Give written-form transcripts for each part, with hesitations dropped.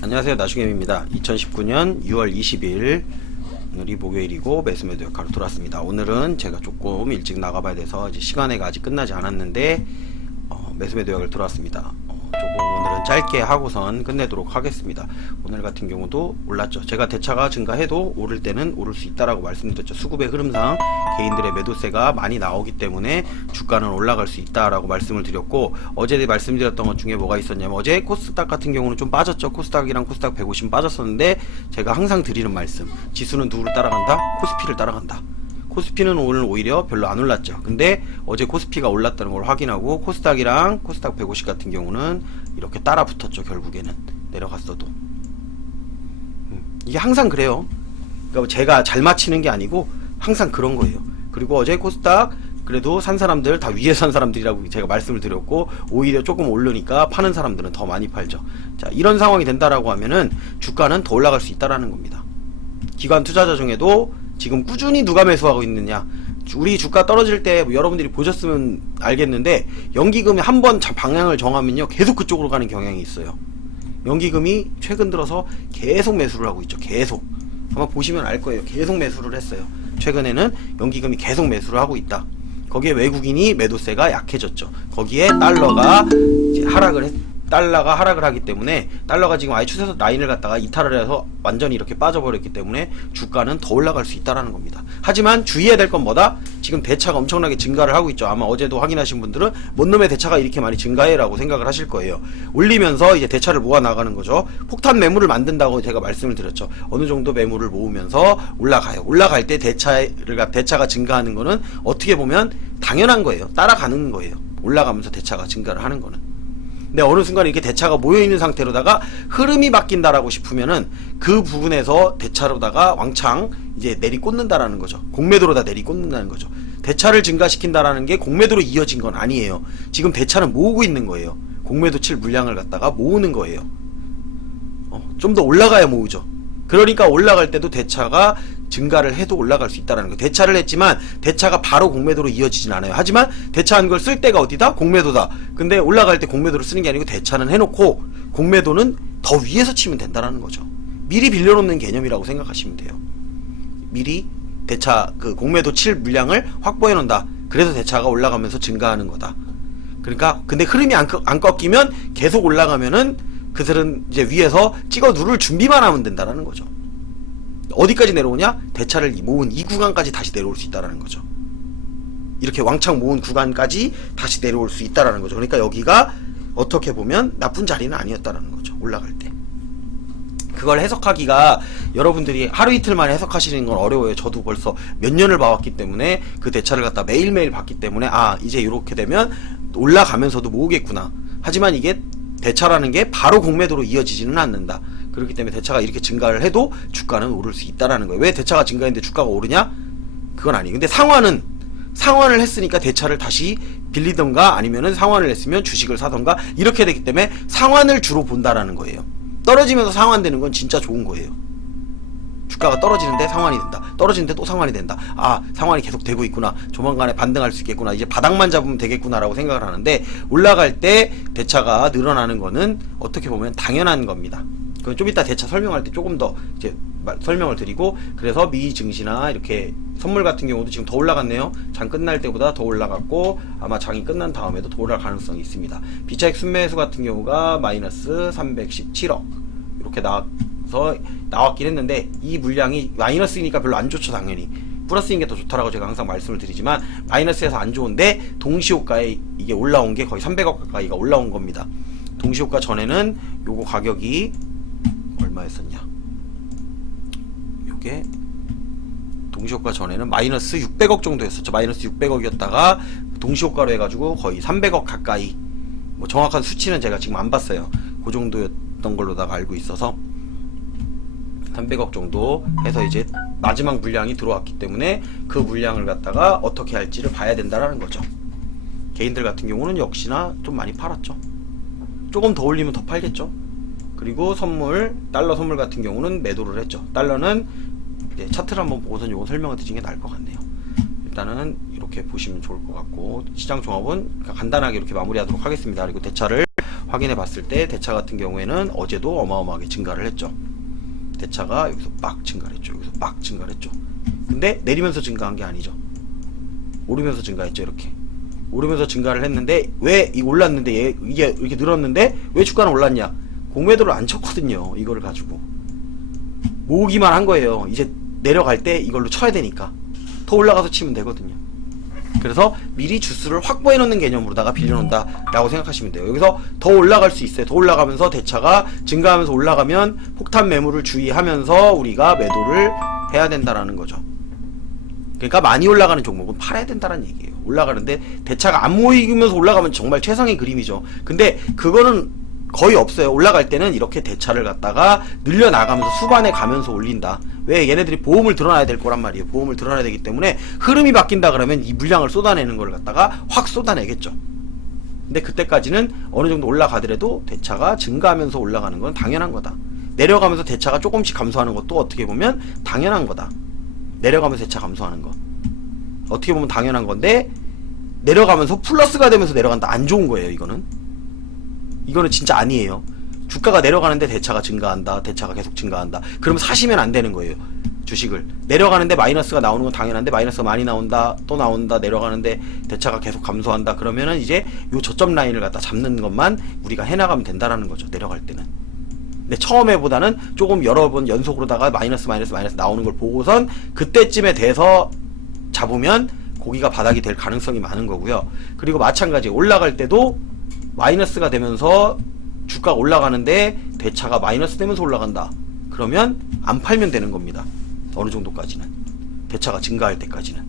안녕하세요, 나중엠입니다. 2019년 6월 20일 오늘이 목요일이고 매수매도 역할로 돌아왔습니다. 오늘은 제가 조금 일찍 나가봐야 돼서 이제 시간회가 아직 끝나지 않았는데 매수매도 역을 돌아왔습니다. 조금 오늘은 짧게 하고선 끝내도록 하겠습니다. 오늘 같은 경우도 올랐죠. 제가 대차가 증가해도 오를 때는 오를 수 있다라고 말씀드렸죠. 수급의 흐름상 개인들의 매도세가 많이 나오기 때문에 주가는 올라갈 수 있다라고 말씀을 드렸고, 어제 말씀드렸던 것 중에 뭐가 있었냐면, 어제 코스닥 같은 경우는 좀 빠졌죠. 코스닥이랑 코스닥 150 빠졌었는데, 제가 항상 드리는 말씀, 지수는 누구를 따라간다? 코스피를 따라간다. 코스피는 오늘 오히려 별로 안 올랐죠. 근데 어제 코스피가 올랐다는 걸 확인하고, 코스닥이랑 코스닥 150 같은 경우는 이렇게 따라 붙었죠. 결국에는 내려갔어도 이게 항상 그래요. 그러니까 제가 잘 맞히는 게 아니고 항상 그런 거예요. 그리고 어제 코스닥 그래도 산 사람들 다 위에 산 사람들이라고 제가 말씀을 드렸고, 오히려 조금 오르니까 파는 사람들은 더 많이 팔죠. 자, 이런 상황이 된다라고 하면은 주가는 더 올라갈 수 있다라는 겁니다. 기관 투자자 중에도 지금 꾸준히 누가 매수하고 있느냐, 우리 주가 떨어질 때 여러분들이 보셨으면 알겠는데, 연기금이 한번 방향을 정하면요 계속 그쪽으로 가는 경향이 있어요. 연기금이 최근 들어서 계속 매수를 하고 있죠. 계속 한번 보시면 알 거예요. 계속 매수를 했어요. 최근에는 연기금이 계속 매수를 하고 있다. 거기에 외국인이 매도세가 약해졌죠. 거기에 달러가 이제 달러가 하락을 하기 때문에, 달러가 지금 아예 추세선 라인을 갖다가 이탈을 해서 완전히 이렇게 빠져버렸기 때문에 주가는 더 올라갈 수 있다라는 겁니다. 하지만 주의해야 될 건 뭐다? 지금 대차가 엄청나게 증가를 하고 있죠. 아마 어제도 확인하신 분들은 뭔 놈의 대차가 이렇게 많이 증가해 라고 생각을 하실 거예요. 올리면서 이제 대차를 모아 나가는 거죠. 폭탄 매물을 만든다고 제가 말씀을 드렸죠. 어느 정도 매물을 모으면서 올라가요. 올라갈 때 대차가 증가하는 거는 어떻게 보면 당연한 거예요. 따라가는 거예요. 올라가면서 대차가 증가를 하는 거는. 근데 어느 순간 이렇게 대차가 모여있는 상태로다가 흐름이 바뀐다라고 싶으면은 그 부분에서 대차로다가 왕창 이제 내리꽂는다라는 거죠. 공매도로다 내리꽂는다는 거죠. 대차를 증가시킨다라는 게 공매도로 이어진 건 아니에요. 지금 대차는 모으고 있는 거예요. 공매도 칠 물량을 갖다가 모으는 거예요. 좀 더 올라가야 모으죠. 그러니까 올라갈 때도 대차가 증가를 해도 올라갈 수 있다는 거예요. 대차를 했지만 대차가 바로 공매도로 이어지진 않아요. 하지만 대차한 걸 쓸 때가 어디다? 공매도다. 근데 올라갈 때 공매도를 쓰는 게 아니고 대차는 해놓고 공매도는 더 위에서 치면 된다는 거죠. 미리 빌려놓는 개념이라고 생각하시면 돼요. 미리 대차 그 공매도 칠 물량을 확보해 놓는다. 그래서 대차가 올라가면서 증가하는 거다. 그러니까 근데 흐름이 안 꺾이면 계속 올라가면은 그들은 이제 위에서 찍어 누를 준비만 하면 된다는 거죠. 어디까지 내려오냐? 대차를 모은 이 구간까지 다시 내려올 수 있다는 거죠. 이렇게 왕창 모은 구간까지 다시 내려올 수 있다는 거죠. 그러니까 여기가 어떻게 보면 나쁜 자리는 아니었다는 거죠. 올라갈 때. 그걸 해석하기가, 여러분들이 하루 이틀 만에 해석하시는 건 어려워요. 저도 벌써 몇 년을 봐왔기 때문에, 그 대차를 갖다 매일매일 봤기 때문에, 이제 이렇게 되면 올라가면서도 모으겠구나. 하지만 이게 대차라는 게 바로 공매도로 이어지지는 않는다. 그렇기 때문에 대차가 이렇게 증가를 해도 주가는 오를 수 있다라는 거예요. 왜 대차가 증가했는데 주가가 오르냐? 그건 아니에요. 근데 상환을 했으니까 대차를 다시 빌리던가 아니면은 상환을 했으면 주식을 사던가 이렇게 되기 때문에 상환을 주로 본다라는 거예요. 떨어지면서 상환되는 건 진짜 좋은 거예요. 주가가 떨어지는데 상환이 된다. 떨어지는데 또 상환이 된다. 상환이 계속 되고 있구나. 조만간에 반등할 수 있겠구나. 이제 바닥만 잡으면 되겠구나라고 생각을 하는데, 올라갈 때 대차가 늘어나는 거는 어떻게 보면 당연한 겁니다. 그건 좀 이따 대차 설명할 때 조금 더 이제 설명을 드리고, 그래서 미 증시나 이렇게 선물 같은 경우도 지금 더 올라갔네요. 장 끝날 때보다 더 올라갔고, 아마 장이 끝난 다음에도 더 올라갈 가능성이 있습니다. 비차익 순매수 같은 경우가 마이너스 317억 이렇게 나왔긴 했는데, 이 물량이 마이너스이니까 별로 안 좋죠. 당연히 플러스인 게 더 좋다라고 제가 항상 말씀을 드리지만, 마이너스에서 안 좋은데 동시호가에 이게 올라온 게 거의 300억 가까이가 올라온 겁니다. 동시호가 전에는 요거 가격이 얼마였었냐, 요게 동시호가 전에는 마이너스 600억 정도 였었죠. 마이너스 600억이었다가 동시호가로 해가지고 거의 300억 가까이, 뭐 정확한 수치는 제가 지금 안 봤어요. 그 정도였던 걸로다가 알고 있어서 300억 정도 해서 이제 마지막 물량이 들어왔기 때문에 그 물량을 갖다가 어떻게 할지를 봐야 된다라는 거죠. 개인들 같은 경우는 역시나 좀 많이 팔았죠. 조금 더 올리면 더 팔겠죠. 그리고 달러 선물 같은 경우는 매도를 했죠. 달러는 이제 차트를 한번 보고서 요거 설명을 드리는 게 나을 것 같네요. 일단은 이렇게 보시면 좋을 것 같고, 시장 종합은 간단하게 이렇게 마무리하도록 하겠습니다. 그리고 대차를 확인해 봤을 때 대차 같은 경우에는 어제도 어마어마하게 증가를 했죠. 대차가 여기서 막 증가를 했죠. 여기서 막 증가를 했죠. 근데 내리면서 증가한 게 아니죠. 오르면서 증가했죠. 이렇게 오르면서 증가를 했는데 왜 이 올랐는데 이게 이렇게 늘었는데 왜 주가는 올랐냐? 공매도를 안 쳤거든요. 이거를 가지고 모으기만 한 거예요. 이제 내려갈 때 이걸로 쳐야 되니까 더 올라가서 치면 되거든요. 그래서 미리 주수를 확보해 놓는 개념으로다가 빌려놓는다 라고 생각하시면 돼요. 여기서 더 올라갈 수 있어요. 더 올라가면서 대차가 증가하면서 올라가면 폭탄 매물을 주의하면서 우리가 매도를 해야 된다라는 거죠. 그러니까 많이 올라가는 종목은 팔아야 된다는 얘기예요. 올라가는데 대차가 안 모이면서 올라가면 정말 최상의 그림이죠. 근데 그거는 거의 없어요. 올라갈 때는 이렇게 대차를 갖다가 늘려나가면서 수반에 가면서 올린다. 왜? 얘네들이 보험을 들어놔야 될 거란 말이에요. 보험을 들어놔야 되기 때문에 흐름이 바뀐다 그러면 이 물량을 쏟아내는 걸 갖다가 확 쏟아내겠죠. 근데 그때까지는 어느 정도 올라가더라도 대차가 증가하면서 올라가는 건 당연한 거다. 내려가면서 대차가 조금씩 감소하는 것도 어떻게 보면 당연한 거다. 내려가면서 대차 감소하는 거 어떻게 보면 당연한 건데 내려가면서 플러스가 되면서 내려간다. 안 좋은 거예요. 이거는 진짜 아니에요. 주가가 내려가는데 대차가 증가한다. 대차가 계속 증가한다. 그럼 사시면 안 되는 거예요. 주식을. 내려가는데 마이너스가 나오는 건 당연한데 마이너스가 많이 나온다. 또 나온다. 내려가는데 대차가 계속 감소한다. 그러면은 이제 요 저점 라인을 갖다 잡는 것만 우리가 해나가면 된다라는 거죠. 내려갈 때는. 근데 처음에보다는 조금 여러 번 연속으로다가 마이너스 나오는 걸 보고선 그때쯤에 돼서 잡으면 고기가 바닥이 될 가능성이 많은 거고요. 그리고 마찬가지 올라갈 때도 마이너스가 되면서 주가가 올라가는데 대차가 마이너스 되면서 올라간다. 그러면 안 팔면 되는 겁니다. 어느 정도까지는. 대차가 증가할 때까지는.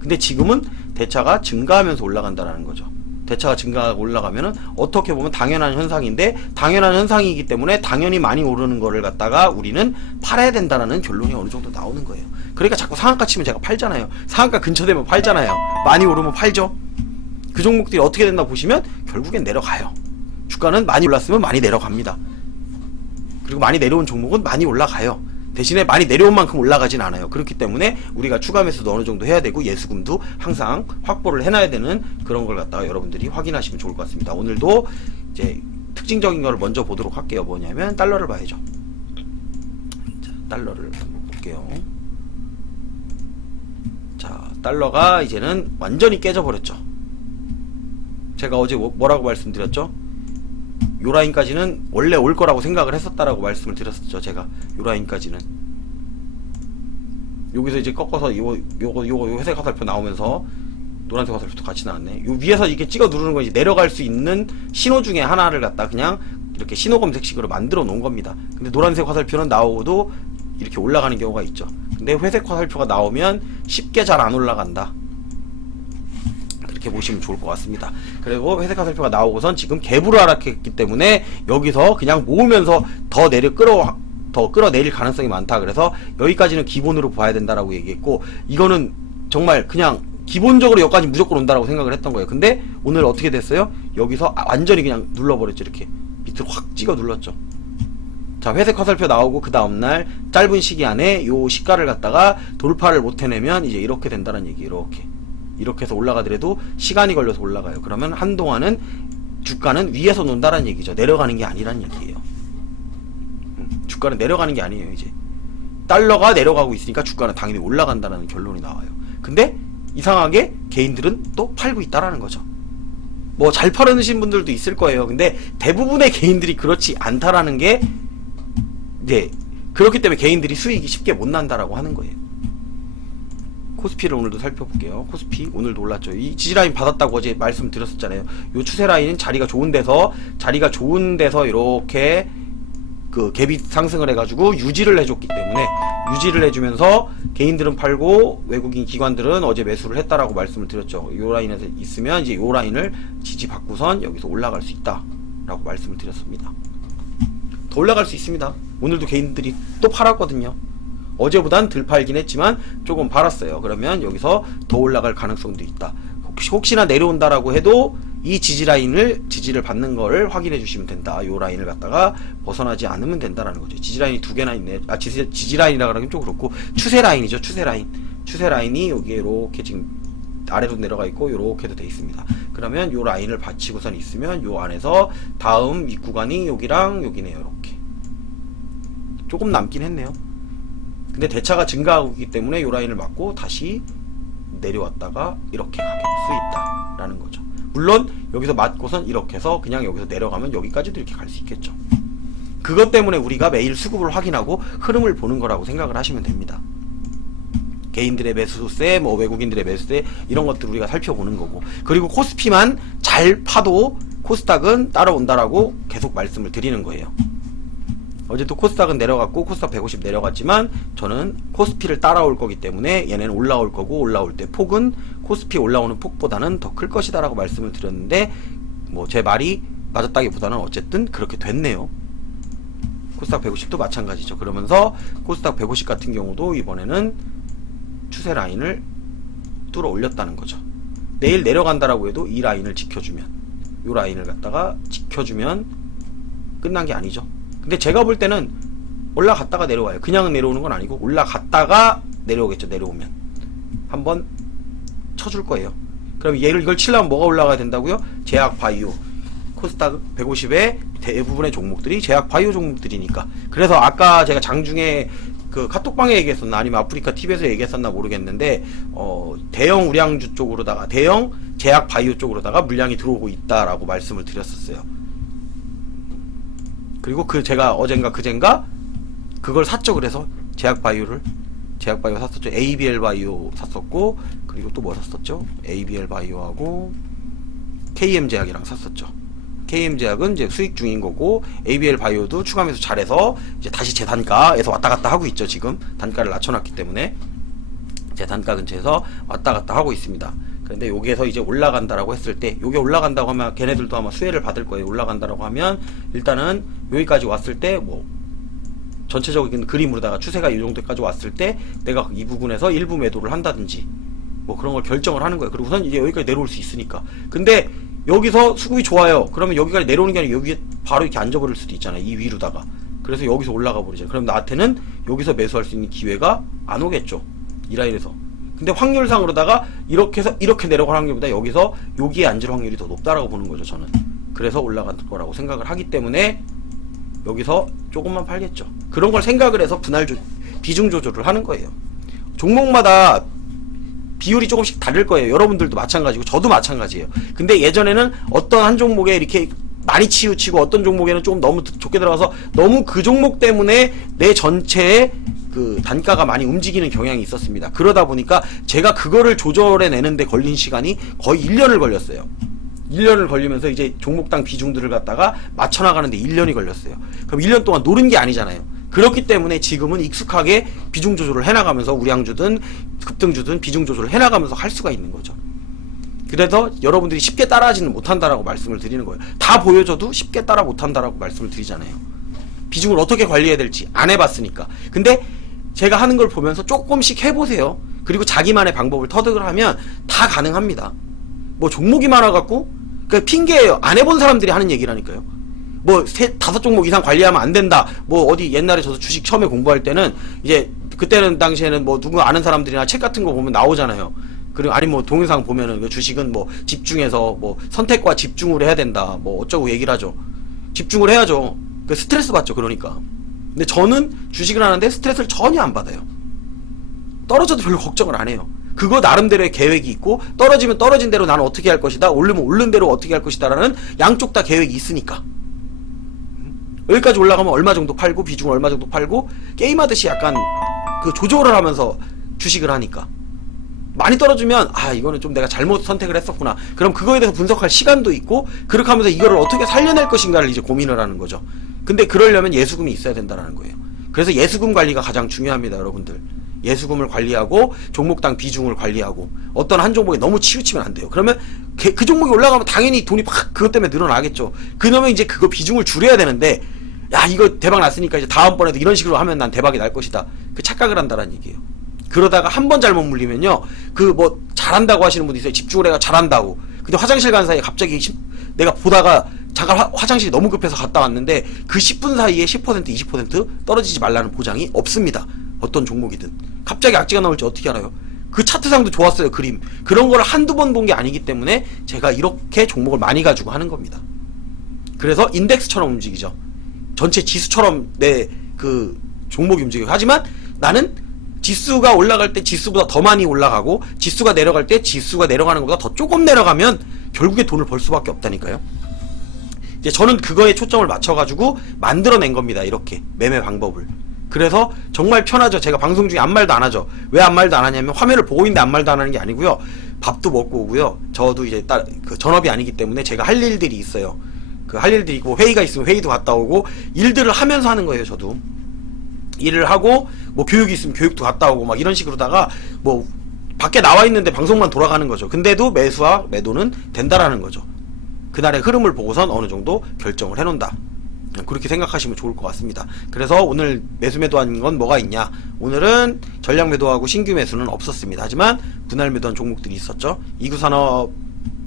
근데 지금은 대차가 증가하면서 올라간다라는 거죠. 대차가 증가하고 올라가면은 어떻게 보면 당연한 현상인데 당연한 현상이기 때문에 당연히 많이 오르는 거를 갖다가 우리는 팔아야 된다라는 결론이 어느 정도 나오는 거예요. 그러니까 자꾸 상한가 치면 제가 팔잖아요. 상한가 근처 되면 팔잖아요. 많이 오르면 팔죠. 그 종목들이 어떻게 된다 보시면 결국엔 내려가요. 주가는 많이 올랐으면 많이 내려갑니다. 그리고 많이 내려온 종목은 많이 올라가요. 대신에 많이 내려온 만큼 올라가진 않아요. 그렇기 때문에 우리가 추가 매수도 어느 정도 해야 되고 예수금도 항상 확보를 해놔야 되는 그런 걸 갖다가 여러분들이 확인하시면 좋을 것 같습니다. 오늘도 이제 특징적인 걸 먼저 보도록 할게요. 뭐냐면 달러를 봐야죠. 자, 달러를 한번 볼게요. 자, 달러가 이제는 완전히 깨져버렸죠. 제가 어제 뭐라고 말씀드렸죠? 요 라인까지는 원래 올 거라고 생각을 했었다라고 말씀을 드렸었죠. 제가 요 라인까지는 여기서 이제 꺾어서 요거 회색 화살표 나오면서 노란색 화살표도 같이 나왔네. 요 위에서 이렇게 찍어 누르는 건 이제 내려갈 수 있는 신호 중에 하나를 갖다 그냥 이렇게 신호 검색식으로 만들어 놓은 겁니다. 근데 노란색 화살표는 나오고도 이렇게 올라가는 경우가 있죠. 근데 회색 화살표가 나오면 쉽게 잘 안 올라간다. 이렇게 보시면 좋을 것 같습니다. 그리고 회색 화살표가 나오고선 지금 갭으로 하락했기 때문에 여기서 그냥 모으면서 더 끌어내릴 가능성이 많다. 그래서 여기까지는 기본으로 봐야 된다라고 얘기했고 이거는 정말 그냥 기본적으로 여기까지 무조건 온다라고 생각을 했던 거예요. 근데 오늘 어떻게 됐어요? 여기서 완전히 그냥 눌러버렸죠. 이렇게 밑으로 확 찍어 눌렀죠. 자, 회색 화살표 나오고 그 다음날 짧은 시기 안에 요 시가를 갖다가 돌파를 못 해내면 이제 이렇게 된다는 얘기예요. 이렇게 해서 올라가더라도 시간이 걸려서 올라가요. 그러면 한동안은 주가는 위에서 논다라는 얘기죠. 내려가는 게 아니라는 얘기예요. 주가는 내려가는 게 아니에요. 이제 달러가 내려가고 있으니까 주가는 당연히 올라간다는 결론이 나와요. 근데 이상하게 개인들은 또 팔고 있다라는 거죠. 뭐 잘 팔으신 분들도 있을 거예요. 근데 대부분의 개인들이 그렇지 않다라는 게 네, 그렇기 때문에 개인들이 수익이 쉽게 못 난다라고 하는 거예요. 코스피를 오늘도 살펴볼게요. 코스피 오늘도 올랐죠. 이 지지라인 받았다고 어제 말씀드렸었잖아요. 요 추세라인은 자리가 좋은 데서 이렇게 그 갭이 상승을 해가지고 유지를 해줬기 때문에 유지를 해주면서 개인들은 팔고 외국인 기관들은 어제 매수를 했다라고 말씀을 드렸죠. 요 라인에서 있으면 이제 요 라인을 지지받고선 여기서 올라갈 수 있다라고 말씀을 드렸습니다. 더 올라갈 수 있습니다. 오늘도 개인들이 또 팔았거든요. 어제보단 덜 팔긴 했지만 조금 팔았어요. 그러면 여기서 더 올라갈 가능성도 있다. 혹시나 내려온다라고 해도 이 지지를 받는 거를 확인해 주시면 된다. 요 라인을 갖다가 벗어나지 않으면 된다라는 거죠. 지지라인이 두 개나 있네. 지지라인이라 그러긴 좀 그렇고 추세라인이죠. 추세라인이 여기에 이렇게 지금 아래로 내려가 있고 요렇게도 돼 있습니다. 그러면 요 라인을 받치고선 있으면 요 안에서 다음 윗구간이 여기랑 여기네요. 이렇게 조금 남긴 했네요. 근데 대차가 증가하고 있기 때문에 요 라인을 맞고 다시 내려왔다가 이렇게 갈 수 있다라는 거죠. 물론 여기서 맞고선 이렇게 해서 그냥 여기서 내려가면 여기까지도 이렇게 갈 수 있겠죠. 그것 때문에 우리가 매일 수급을 확인하고 흐름을 보는 거라고 생각을 하시면 됩니다. 개인들의 매수세, 뭐 외국인들의 매수세 이런 것들 우리가 살펴보는 거고, 그리고 코스피만 잘 파도 코스닥은 따라온다라고 계속 말씀을 드리는 거예요. 어제도 코스닥은 내려갔고 코스닥 150 내려갔지만 저는 코스피를 따라올 거기 때문에 얘네는 올라올 거고, 올라올 때 폭은 코스피 올라오는 폭보다는 더 클 것이다 라고 말씀을 드렸는데, 뭐 제 말이 맞았다기보다는 어쨌든 그렇게 됐네요. 코스닥 150도 마찬가지죠. 그러면서 코스닥 150 같은 경우도 이번에는 추세 라인을 뚫어 올렸다는 거죠. 내일 내려간다라고 해도 이 라인을 지켜주면, 이 라인을 갖다가 지켜주면 끝난 게 아니죠. 근데 제가 볼 때는 올라갔다가 내려와요. 그냥 내려오는 건 아니고 올라갔다가 내려오겠죠. 내려오면 한번 쳐줄 거예요. 그럼 이걸 치려면 뭐가 올라가야 된다고요? 제약 바이오. 코스닥 150의 대부분의 종목들이 제약 바이오 종목들이니까. 그래서 아까 제가 장중에 그 카톡방에 얘기했었나 아니면 아프리카 TV에서 얘기했었나 모르겠는데, 대형 우량주 쪽으로다가 대형 제약 바이오 쪽으로다가 물량이 들어오고 있다라고 말씀을 드렸었어요. 그리고 제가 어젠가 그젠가 그걸 샀죠. 그래서 제약 바이오 샀었죠. ABL 바이오 샀었고, 그리고 또 뭐 샀었죠? ABL 바이오하고 KM 제약이랑 샀었죠. KM 제약은 이제 수익 중인 거고, ABL 바이오도 추가 매수 잘해서 이제 다시 제 단가에서 왔다 갔다 하고 있죠. 지금 단가를 낮춰놨기 때문에 제 단가 근처에서 왔다 갔다 하고 있습니다. 그런데 여기에서 이제 올라간다라고 했을 때, 요게 올라간다고 하면 걔네들도 아마 수혜를 받을 거예요. 올라간다라고 하면 일단은 여기까지 왔을 때 뭐 전체적인 그림으로다가 추세가 이 정도까지 왔을 때 내가 이 부분에서 일부 매도를 한다든지 뭐 그런 걸 결정을 하는 거예요. 그리고선 이제 여기까지 내려올 수 있으니까. 근데 여기서 수급이 좋아요. 그러면 여기까지 내려오는 게 아니라 여기에 바로 이렇게 앉아버릴 수도 있잖아요. 이 위로다가. 그래서 여기서 올라가 버리죠. 그럼 나한테는 여기서 매수할 수 있는 기회가 안 오겠죠. 이 라인에서. 근데 확률상으로다가 이렇게 해서 이렇게 내려갈 확률보다 여기서 여기에 앉을 확률이 더 높다라고 보는 거죠. 저는. 그래서 올라갈 거라고 생각을 하기 때문에 여기서 조금만 팔겠죠. 그런 걸 생각을 해서 비중 조절을 하는 거예요. 종목마다 비율이 조금씩 다를 거예요. 여러분들도 마찬가지고 저도 마찬가지예요. 근데 예전에는 어떤 한 종목에 이렇게 많이 치우치고 어떤 종목에는 조금 너무 좋게 들어가서 너무 그 종목 때문에 내 전체의 그 단가가 많이 움직이는 경향이 있었습니다. 그러다 보니까 제가 그거를 조절해 내는데 걸린 시간이 거의 1년을 걸렸어요. 1년을 걸리면서 이제 종목당 비중들을 갖다가 맞춰나가는데 1년이 걸렸어요. 그럼 1년 동안 노른 게 아니잖아요. 그렇기 때문에 지금은 익숙하게 비중 조절을 해나가면서 우량주든 급등주든 비중 조절을 해나가면서 할 수가 있는 거죠. 그래서 여러분들이 쉽게 따라하지는 못한다라고 말씀을 드리는 거예요. 다 보여줘도 쉽게 따라 못한다라고 말씀을 드리잖아요. 비중을 어떻게 관리해야 될지 안 해봤으니까. 근데 제가 하는 걸 보면서 조금씩 해보세요. 그리고 자기만의 방법을 터득을 하면 다 가능합니다. 뭐 종목이 많아갖고 그 핑계예요. 안 해본 사람들이 하는 얘기라니까요. 뭐 5종목 이상 관리하면 안 된다. 뭐 어디 옛날에 저도 주식 처음에 공부할 때는 이제 그때는 당시에는 뭐 누구 아는 사람들이나 책 같은 거 보면 나오잖아요. 그리고 아니 뭐 동영상 보면은 그 주식은 뭐 집중해서 뭐 선택과 집중을 해야 된다. 뭐 어쩌고 얘기를 하죠. 집중을 해야죠. 그 스트레스 받죠. 그러니까. 근데 저는 주식을 하는데 스트레스를 전혀 안 받아요. 떨어져도 별로 걱정을 안 해요. 그거 나름대로의 계획이 있고, 떨어지면 떨어진 대로 나는 어떻게 할 것이다, 오르면 오른 대로 어떻게 할 것이다 라는 양쪽 다 계획이 있으니까. 여기까지 올라가면 얼마 정도 팔고, 비중을 얼마 정도 팔고, 게임하듯이 약간 그 조절을 하면서 주식을 하니까. 많이 떨어지면 이거는 좀 내가 잘못 선택을 했었구나. 그럼 그거에 대해서 분석할 시간도 있고, 그렇게 하면서 이거를 어떻게 살려낼 것인가를 이제 고민을 하는 거죠. 근데 그러려면 예수금이 있어야 된다는 거예요. 그래서 예수금 관리가 가장 중요합니다, 여러분들. 예수금을 관리하고 종목당 비중을 관리하고, 어떤 한 종목에 너무 치우치면 안 돼요. 그러면 그 종목이 올라가면 당연히 돈이 팍 그것 때문에 늘어나겠죠. 그러면 이제 그거 비중을 줄여야 되는데, 야 이거 대박 났으니까 이제 다음번에도 이런 식으로 하면 난 대박이 날 것이다, 그 착각을 한다는 얘기예요. 그러다가 한 번 잘못 물리면요, 그 뭐 잘한다고 하시는 분도 있어요. 집중을 해가 잘한다고. 근데 화장실 간 사이에 갑자기 내가 보다가 잠깐 화장실이 너무 급해서 갔다 왔는데 그 10분 사이에 10% 20% 떨어지지 말라는 보장이 없습니다. 어떤 종목이든. 갑자기 악재가 나올지 어떻게 알아요? 그 차트상도 좋았어요. 그림 그런 걸 한두 번 본 게 아니기 때문에 제가 이렇게 종목을 많이 가지고 하는 겁니다. 그래서 인덱스처럼 움직이죠. 전체 지수처럼 내 그 종목이 움직여요. 하지만 나는 지수가 올라갈 때 지수보다 더 많이 올라가고, 지수가 내려갈 때 지수가 내려가는 것보다 더 조금 내려가면 결국에 돈을 벌 수밖에 없다니까요. 이제 저는 그거에 초점을 맞춰가지고 만들어낸 겁니다. 이렇게 매매 방법을. 그래서 정말 편하죠. 제가 방송 중에 아무 말도 안 하죠. 왜 아무 말도 안 하냐면 화면을 보고 있는데 아무 말도 안 하는 게 아니고요. 밥도 먹고 오고요. 저도 이제 그 전업이 아니기 때문에 제가 할 일들이 있어요. 그 할 일들이 있고, 회의가 있으면 회의도 갔다 오고, 일들을 하면서 하는 거예요. 저도 일을 하고, 뭐 교육이 있으면 교육도 갔다 오고, 막 이런 식으로다가 뭐 밖에 나와 있는데 방송만 돌아가는 거죠. 근데도 매수와 매도는 된다라는 거죠. 그날의 흐름을 보고선 어느 정도 결정을 해놓는다. 그렇게 생각하시면 좋을 것 같습니다. 그래서 오늘 매수 매도한 건 뭐가 있냐? 오늘은 전략 매도하고 신규 매수는 없었습니다. 하지만 분할 매도한 종목들이 있었죠. 이구산업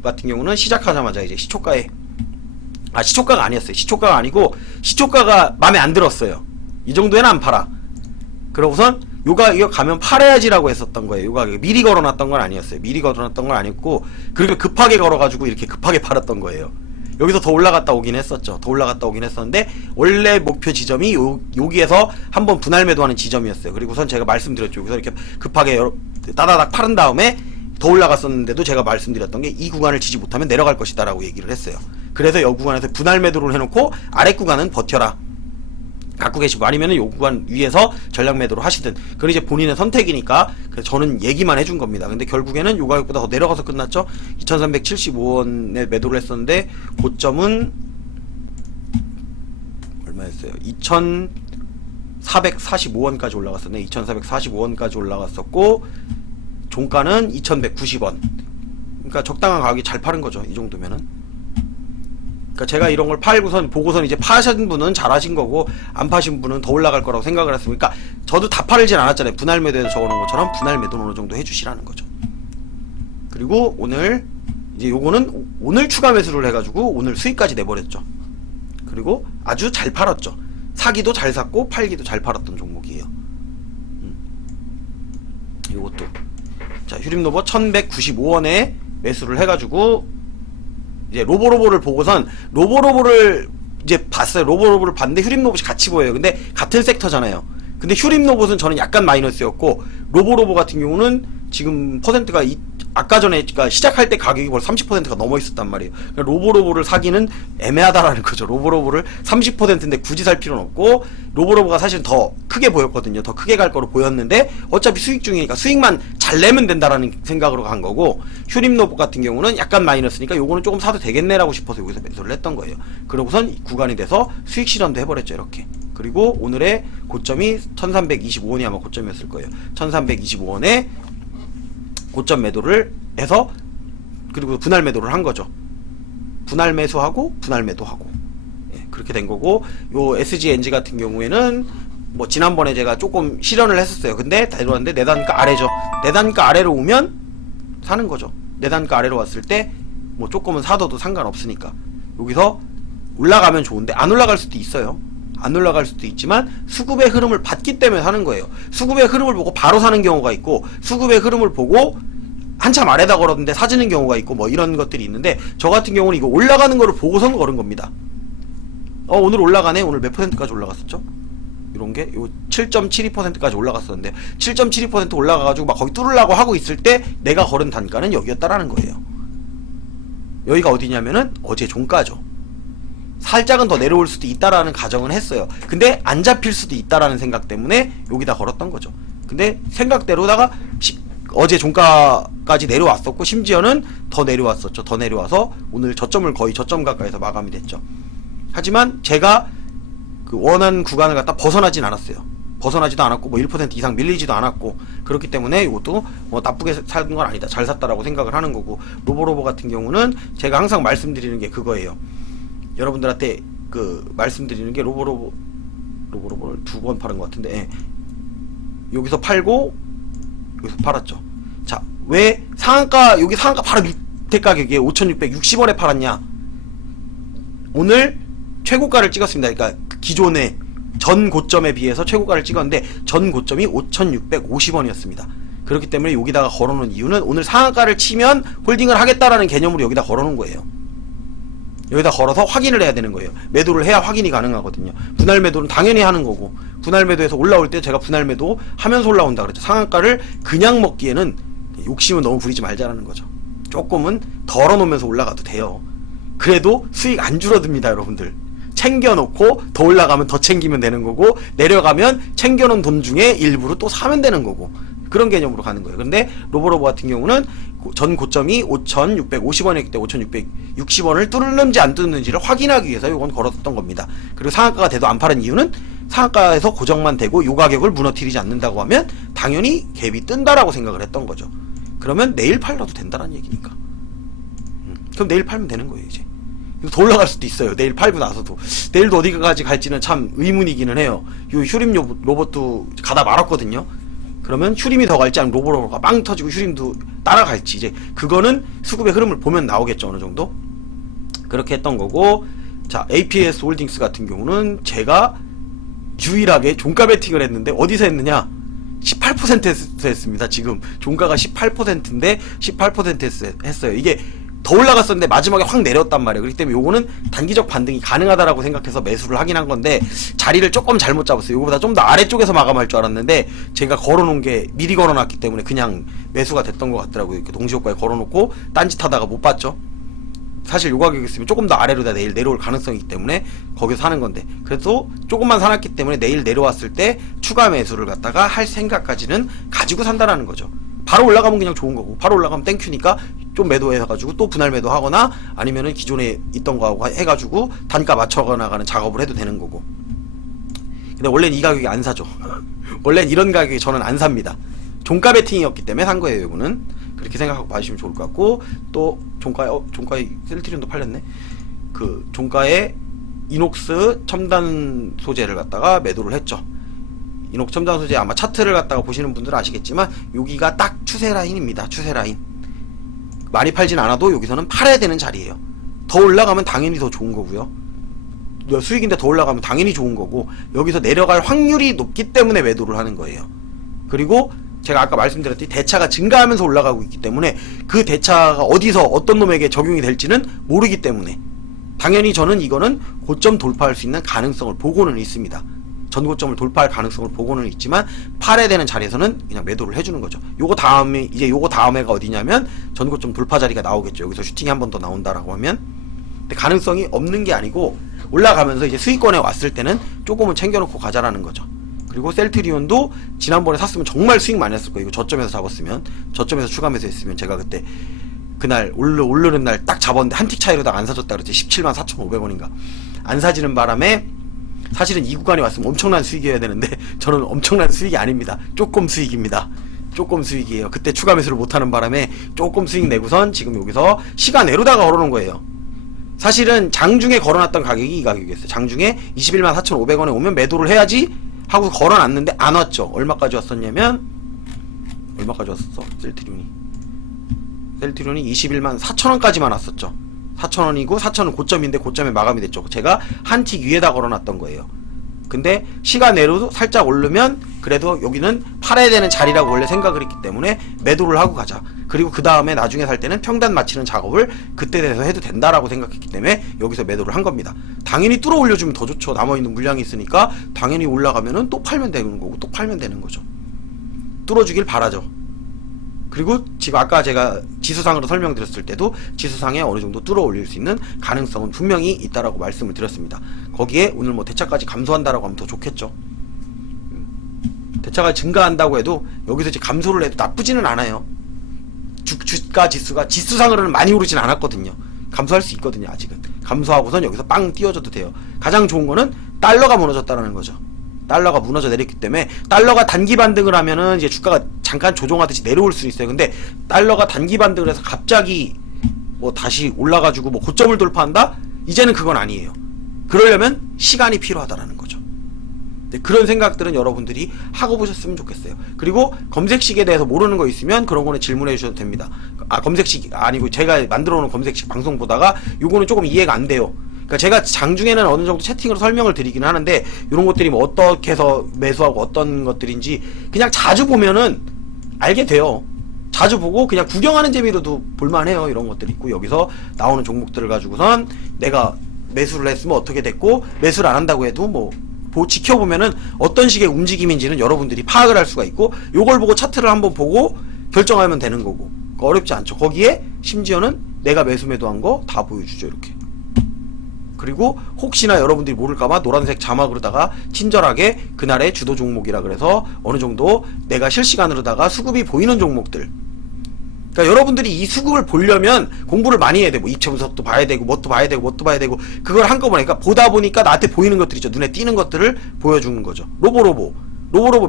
같은 경우는 시작하자마자 이제 시초가에, 시초가가 아니었어요. 시초가가 아니고 시초가가 마음에 안 들었어요. 이 정도에는 안 팔아. 그러고선 이거 가면 팔아야지라고 했었던 거예요. 요가 미리 걸어놨던 건 아니었어요. 미리 걸어놨던 건 아니었고, 그리고 급하게 걸어가지고 이렇게 급하게 팔았던 거예요. 여기서 더 올라갔다 오긴 했었죠. 더 올라갔다 오긴 했었는데 원래 목표 지점이 여기에서 한번 분할 매도하는 지점이었어요. 그리고선 제가 말씀드렸죠. 여기서 이렇게 급하게 따다닥 팔은 다음에 더 올라갔었는데도 제가 말씀드렸던 게 이 구간을 지지 못하면 내려갈 것이다 라고 얘기를 했어요. 그래서 이 구간에서 분할 매도를 해놓고 아래 구간은 버텨라 갖고 계시고, 아니면은 요 구간 위에서 전략 매도를 하시든, 그건 이제 본인의 선택이니까 저는 얘기만 해준 겁니다. 근데 결국에는 요 가격보다 더 내려가서 끝났죠. 2375원에 매도를 했었는데 고점은 얼마였어요? 2445원까지 올라갔었네. 2445원까지 올라갔었고, 종가는 2190원. 그러니까 적당한 가격이 잘 파는 거죠. 이 정도면은. 그러니까 제가 이런 걸 팔고선 보고선 이제 파신 분은 잘하신 거고, 안 파신 분은 더 올라갈 거라고 생각을 했으니까, 그러니까 저도 다 팔진 않았잖아요. 분할 매도에서 적어놓은 것처럼 분할 매도는 어느 정도 해주시라는 거죠. 그리고 오늘 이제 요거는 오늘 추가 매수를 해가지고 오늘 수익까지 내버렸죠. 그리고 아주 잘 팔았죠. 사기도 잘 샀고 팔기도 잘 팔았던 종목이에요. 요것도 자, 휴림노버 1195원에 매수를 해가지고 이제 로보로보를 보고선 로보로보를 이제 봤어요. 로보로보를 봤는데 휴림로봇이 같이 보여요. 근데 같은 섹터잖아요. 근데 휴림로봇은 저는 약간 마이너스였고, 로보로보 같은 경우는 지금 퍼센트가 아까 전에, 그러니까 시작할 때 가격이 벌써 30%가 넘어 있었단 말이에요. 그러니까 로보로보를 사기는 애매하다라는 거죠. 로보로보를 30%인데 굳이 살 필요는 없고, 로보로보가 사실 더 크게 보였거든요. 더 크게 갈 거로 보였는데 어차피 수익 중이니까 수익만 잘 내면 된다라는 생각으로 간 거고, 휴림로봇 같은 경우는 약간 마이너스니까 요거는 조금 사도 되겠네라고 싶어서 여기서 매수를 했던 거예요. 그러고선 구간이 돼서 수익 실현도 해버렸죠. 이렇게. 그리고 오늘의 고점이 1325원이 아마 고점이었을 거예요. 1325원에 고점 매도를 해서, 그리고 분할 매도를 한 거죠. 분할 매수하고 분할 매도하고, 예, 그렇게 된 거고, 요 SGNG 같은 경우에는 뭐 지난번에 제가 조금 실현을 했었어요. 근데 내려왔는데 내단가 아래죠. 내단가 아래로 오면 사는 거죠. 내단가 아래로 왔을 때 뭐 조금은 사둬도 상관없으니까. 여기서 올라가면 좋은데 안 올라갈 수도 있어요. 안 올라갈 수도 있지만 수급의 흐름을 봤기 때문에 사는 거예요. 수급의 흐름을 보고 바로 사는 경우가 있고, 수급의 흐름을 보고 한참 아래다 걸었는데 사지는 경우가 있고, 뭐 이런 것들이 있는데, 저 같은 경우는 이거 올라가는 거를 보고선 걸은 겁니다. 오늘 올라가네. 오늘 몇 %까지 올라갔었죠? 이런 게 요 7.72%까지 올라갔었는데 7.72% 올라가가지고 막 거기 뚫으려고 하고 있을 때 내가 걸은 단가는 여기였다라는 거예요. 여기가 어디냐면은 어제 종가죠. 살짝은 더 내려올 수도 있다라는 가정은 했어요. 근데 안 잡힐 수도 있다라는 생각 때문에 여기다 걸었던 거죠. 근데 생각대로다가 어제 종가까지 내려왔었고, 심지어는 더 내려왔었죠. 더 내려와서 오늘 저점을 거의 저점 가까이서 마감이 됐죠. 하지만 제가 그 원하는 구간을 갖다 벗어나진 않았어요. 벗어나지도 않았고, 뭐 1% 이상 밀리지도 않았고, 그렇기 때문에 이것도 뭐 나쁘게 산 건 아니다, 잘 샀다라고 생각을 하는 거고, 로보로보 같은 경우는 제가 항상 말씀드리는 게 그거예요. 여러분들한테 그 말씀드리는 게 로보로보를 2번 팔은 것 같은데, 예. 여기서 팔고 여기서 팔았죠. 자, 왜 상한가, 여기 상한가 바로 밑에 가격에 5660원에 팔았냐? 오늘 최고가를 찍었습니다. 그러니까 기존의 전 고점에 비해서 최고가를 찍었는데 전 고점이 5650원이었습니다. 그렇기 때문에 여기다가 걸어놓은 이유는 오늘 상한가를 치면 홀딩을 하겠다라는 개념으로 여기다 걸어놓은 거예요. 여기다 걸어서 확인을 해야 되는 거예요. 매도를 해야 확인이 가능하거든요. 분할 매도는 당연히 하는 거고, 분할 매도에서 올라올 때 제가 분할 매도 하면서 올라온다 그랬죠. 상한가를 그냥 먹기에는 욕심은 너무 부리지 말자라는 거죠. 조금은 덜어놓으면서 올라가도 돼요. 그래도 수익 안 줄어듭니다, 여러분들. 챙겨놓고 더 올라가면 더 챙기면 되는 거고, 내려가면 챙겨놓은 돈 중에 일부를 또 사면 되는 거고, 그런 개념으로 가는 거예요. 근데 로보로보 같은 경우는 전 고점이 5,650원이었기 때문에 5,660원을 뚫는지 안 뚫는지를 확인하기 위해서 이건 걸었던 겁니다. 그리고 상한가가 돼도 안 파는 이유는 상한가에서 고정만 되고 요 가격을 무너뜨리지 않는다고 하면 당연히 갭이 뜬다라고 생각을 했던 거죠. 그러면 내일 팔려도 된다는 얘기니까. 그럼 내일 팔면 되는 거예요, 이제. 더 올라갈 수도 있어요. 내일 팔고 나서도. 내일도 어디까지 갈지는 참 의문이기는 해요. 요 휴림 로봇도 가다 말았거든요. 그러면 휴림이 더 갈지 아니면 로봇가 빵 터지고 휴림도 따라갈지, 이제 그거는 수급의 흐름을 보면 나오겠죠, 어느 정도. 그렇게 했던 거고. 자, APS 홀딩스 같은 경우는 제가 유일하게 종가 베팅을 했는데 어디서 했느냐? 18%에서 했습니다. 지금 종가가 18%인데 18%에서 했어요. 이게 더 올라갔었는데 마지막에 확 내렸단 말이에요. 그렇기 때문에 요거는 단기적 반등이 가능하다라고 생각해서 매수를 하긴 한 건데 자리를 조금 잘못 잡았어요. 요거보다 좀 더 아래쪽에서 마감할 줄 알았는데 제가 걸어놓은 게 미리 걸어놨기 때문에 그냥 매수가 됐던 것 같더라고요. 이렇게 동시효과에 걸어놓고 딴짓하다가 못 봤죠. 사실 요 가격이었으면 조금 더 아래로 다 내일 내려올 가능성이 있기 때문에 거기서 사는 건데, 그래도 조금만 사놨기 때문에 내일 내려왔을 때 추가 매수를 갖다가 할 생각까지는 가지고 산다라는 거죠. 바로 올라가면 그냥 좋은 거고, 바로 올라가면 땡큐니까 좀 매도해가지고 또 분할 매도 하거나 아니면은 기존에 있던 거하고 해가지고 단가 맞춰가 나가는 작업을 해도 되는 거고. 근데 원래는 이 가격에 안 사죠. 원래는 이런 가격에 저는 안 삽니다. 종가 베팅이었기 때문에 산 거예요, 이거는. 그렇게 생각하고 봐주시면 좋을 것 같고, 또 종가에 셀트리온도 팔렸네. 그 종가에 이녹스 첨단 소재를 갖다가 매도를 했죠. 이녹스 첨단 소재 아마 차트를 갖다가 보시는 분들은 아시겠지만 여기가 딱 추세 라인입니다. 추세 라인. 많이 팔진 않아도 여기서는 팔아야 되는 자리예요. 더 올라가면 당연히 더 좋은 거고요. 수익인데 더 올라가면 당연히 좋은 거고, 여기서 내려갈 확률이 높기 때문에 매도를 하는 거예요. 그리고 제가 아까 말씀드렸듯이 대차가 증가하면서 올라가고 있기 때문에 그 대차가 어디서 어떤 놈에게 적용이 될지는 모르기 때문에 당연히 저는 이거는 고점 돌파할 수 있는 가능성을 보고는 있습니다. 전고점을 돌파할 가능성을 보고는 있지만 팔아야 되는 자리에서는 그냥 매도를 해주는 거죠. 요거 다음에 이제 요거 다음에가 어디냐면 전고점 돌파 자리가 나오겠죠. 여기서 슈팅이 한 번 더 나온다라고 하면. 근데 가능성이 없는 게 아니고 올라가면서 이제 수익권에 왔을 때는 조금은 챙겨놓고 가자라는 거죠. 그리고 셀트리온도 지난번에 샀으면 정말 수익 많이 했을 거예요. 이거 저점에서 잡았으면, 저점에서 추가 매수했으면 제가 그때 그날 오르는 날 딱 잡았는데 한 틱 차이로 다 안 사줬다 그랬지. 174,500원인가 안 사지는 바람에 사실은 이 구간에 왔으면 엄청난 수익이어야 되는데 저는 엄청난 수익이 아닙니다. 조금 수익입니다. 조금 수익이에요. 그때 추가 매수를 못하는 바람에 조금 수익 내고선 지금 여기서 시간외로다가 걸어놓은 거예요. 사실은 장중에 걸어놨던 가격이 이 가격이었어요. 장중에 214,500원에 오면 매도를 해야지 하고 걸어놨는데 안 왔죠. 얼마까지 왔었냐면, 얼마까지 왔었어? 셀트리온이 214,000원까지만 왔었죠. 4,000원이고 4,000원 고점인데 고점에 마감이 됐죠. 제가 한 틱 위에다 걸어놨던 거예요. 근데 시간 내로도 살짝 오르면 그래도 여기는 팔아야 되는 자리라고 원래 생각을 했기 때문에 매도를 하고 가자. 그리고 그 다음에 나중에 살 때는 평단 맞추는 작업을 그때 돼서 해도 된다라고 생각했기 때문에 여기서 매도를 한 겁니다. 당연히 뚫어 올려주면 더 좋죠. 남아있는 물량이 있으니까 당연히 올라가면은 또 팔면 되는 거고 또 팔면 되는 거죠. 뚫어주길 바라죠. 그리고 지금 아까 제가 지수상으로 설명드렸을 때도 지수상에 어느 정도 뚫어 올릴 수 있는 가능성은 분명히 있다라고 말씀을 드렸습니다. 거기에 오늘 뭐 대차까지 감소한다라고 하면 더 좋겠죠. 대차가 증가한다고 해도 여기서 이제 감소를 해도 나쁘지는 않아요. 주가 지수가 지수상으로는 많이 오르진 않았거든요. 감소할 수 있거든요. 아직은 감소하고선 여기서 빵 띄워줘도 돼요. 가장 좋은 거는 달러가 무너졌다라는 거죠. 달러가 무너져 내렸기 때문에 달러가 단기 반등을 하면은 이제 주가가 잠깐 조정하듯이 내려올 수 있어요. 근데 달러가 단기 반등을 해서 갑자기 뭐 다시 올라가지고 뭐 고점을 돌파한다? 이제는 그건 아니에요. 그러려면 시간이 필요하다라는 거죠. 네, 그런 생각들은 여러분들이 하고 보셨으면 좋겠어요. 그리고 검색식에 대해서 모르는 거 있으면 그런 거는 질문해 주셔도 됩니다. 검색식 아니고 제가 만들어 놓은 검색식 방송 보다가 요거는 조금 이해가 안 돼요. 그러니까 제가 장중에는 어느 정도 채팅으로 설명을 드리긴 하는데 이런 것들이 뭐 어떻게 해서 매수하고 어떤 것들인지 그냥 자주 보면은 알게 돼요. 자주 보고 그냥 구경하는 재미로도 볼만해요. 이런 것들이 있고, 여기서 나오는 종목들을 가지고선 내가 매수를 했으면 어떻게 됐고, 매수를 안 한다고 해도 뭐 지켜보면은 어떤 식의 움직임인지는 여러분들이 파악을 할 수가 있고, 요걸 보고 차트를 한번 보고 결정하면 되는 거고, 어렵지 않죠. 거기에 심지어는 내가 매수 매도한 거 다 보여주죠. 이렇게. 그리고 혹시나 여러분들이 모를까봐 노란색 자막으로다가 친절하게 그날의 주도 종목이라 그래서 어느 정도 내가 실시간으로다가 수급이 보이는 종목들, 그러니까 여러분들이 이 수급을 보려면 공부를 많이 해야 되고, 입체 분석도 봐야 되고, 뭣도 봐야 되고, 뭣도 봐야 되고, 그걸 한꺼번에, 그러니까 보다 보니까 나한테 보이는 것들 있죠. 눈에 띄는 것들을 보여주는 거죠. 로보로보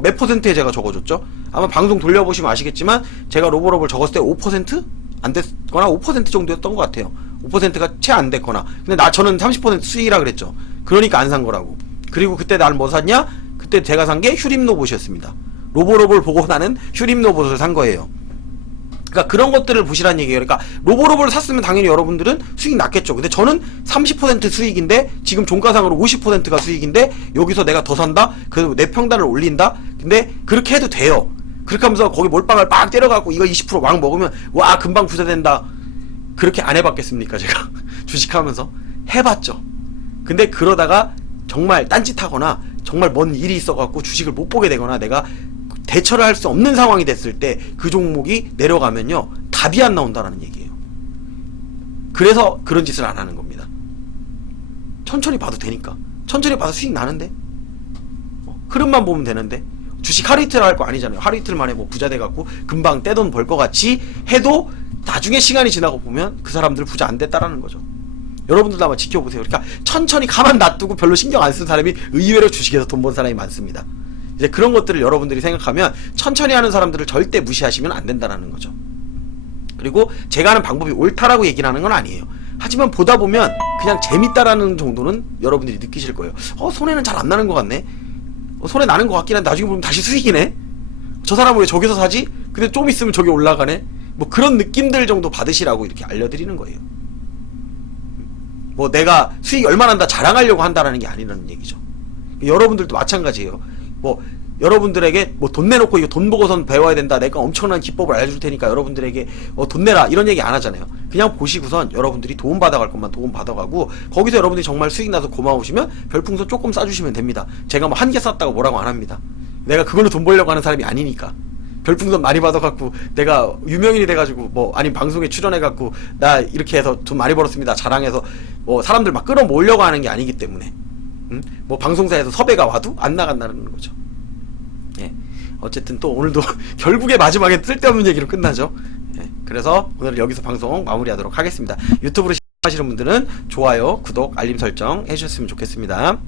몇 퍼센트에 제가 적어줬죠? 아마 방송 돌려보시면 아시겠지만 제가 로보로보를 적었을 때 5%? 안 됐거나 5% 정도였던 것 같아요. 5%가 채 안 됐거나. 근데 저는 30% 수익이라 그랬죠. 그러니까 안 산 거라고. 그리고 그때 난 뭐 샀냐? 그때 제가 산 게 휴림로봇이었습니다. 로보로봇을 보고 나는 휴림로봇을 산 거예요. 그러니까 그런 것들을 보시라는 얘기예요. 그러니까 로보로봇을 샀으면 당연히 여러분들은 수익 났겠죠. 근데 저는 30% 수익인데, 지금 종가상으로 50%가 수익인데, 여기서 내가 더 산다? 그래서 내 평단을 올린다? 근데 그렇게 해도 돼요. 그렇게 하면서 거기 몰빵을 빡 때려갖고 이거 20%막 먹으면 와 금방 부자 된다. 그렇게 안 해봤겠습니까 제가? 주식하면서 해봤죠. 근데 그러다가 정말 딴짓하거나 정말 뭔 일이 있어갖고 주식을 못 보게 되거나 내가 대처를 할 수 없는 상황이 됐을 때 그 종목이 내려가면요, 답이 안 나온다라는 얘기예요. 그래서 그런 짓을 안 하는 겁니다. 천천히 봐도 되니까. 천천히 봐도 수익 나는데, 흐름만 보면 되는데, 주식 하루 이틀 할 거 아니잖아요. 하루 이틀 만에 뭐 부자 돼갖고 금방 떼돈 벌 것 같이 해도 나중에 시간이 지나고 보면 그 사람들 부자 안 됐다라는 거죠. 여러분들도 한번 지켜보세요. 그러니까 천천히 가만 놔두고 별로 신경 안 쓰는 사람이 의외로 주식에서 돈 번 사람이 많습니다. 이제 그런 것들을 여러분들이 생각하면 천천히 하는 사람들을 절대 무시하시면 안 된다는 거죠. 그리고 제가 하는 방법이 옳다라고 얘기를 하는 건 아니에요. 하지만 보다 보면 그냥 재밌다라는 정도는 여러분들이 느끼실 거예요. 손해는 잘 안 나는 것 같네. 손해 나는 것 같긴 한데 나중에 보면 다시 수익이네. 저 사람은 왜 저기서 사지? 근데 좀 있으면 저기 올라가네. 뭐 그런 느낌들 정도 받으시라고 이렇게 알려드리는 거예요. 뭐 내가 수익 얼마 난다 자랑하려고 한다라는 게 아니라는 얘기죠. 여러분들도 마찬가지예요. 뭐 여러분들에게 뭐 돈 내놓고 이거 돈 보고선 배워야 된다, 내가 엄청난 기법을 알려줄 테니까 여러분들에게 돈 내라, 이런 얘기 안 하잖아요. 그냥 보시고선 여러분들이 도움 받아갈 것만 도움 받아가고, 거기서 여러분들이 정말 수익 나서 고마우시면 별풍선 조금 쏴주시면 됩니다. 제가 뭐 한 개 쐈다고 뭐라고 안 합니다. 내가 그걸로 돈 벌려고 하는 사람이 아니니까. 별풍선 많이 받아갖고 내가 유명인이 돼가지고 뭐 아니면 방송에 출연해갖고 나 이렇게 해서 돈 많이 벌었습니다 자랑해서 뭐 사람들 막 끌어모으려고 하는 게 아니기 때문에, 뭐 방송사에서 섭외가 와도 안 나간다는 거죠. 예. 어쨌든 또 오늘도 결국에 마지막에 쓸데없는 얘기로 끝나죠. 예. 그래서 오늘 여기서 방송 마무리하도록 하겠습니다. 유튜브로 시청하시는 분들은 좋아요, 구독, 알림 설정 해주셨으면 좋겠습니다.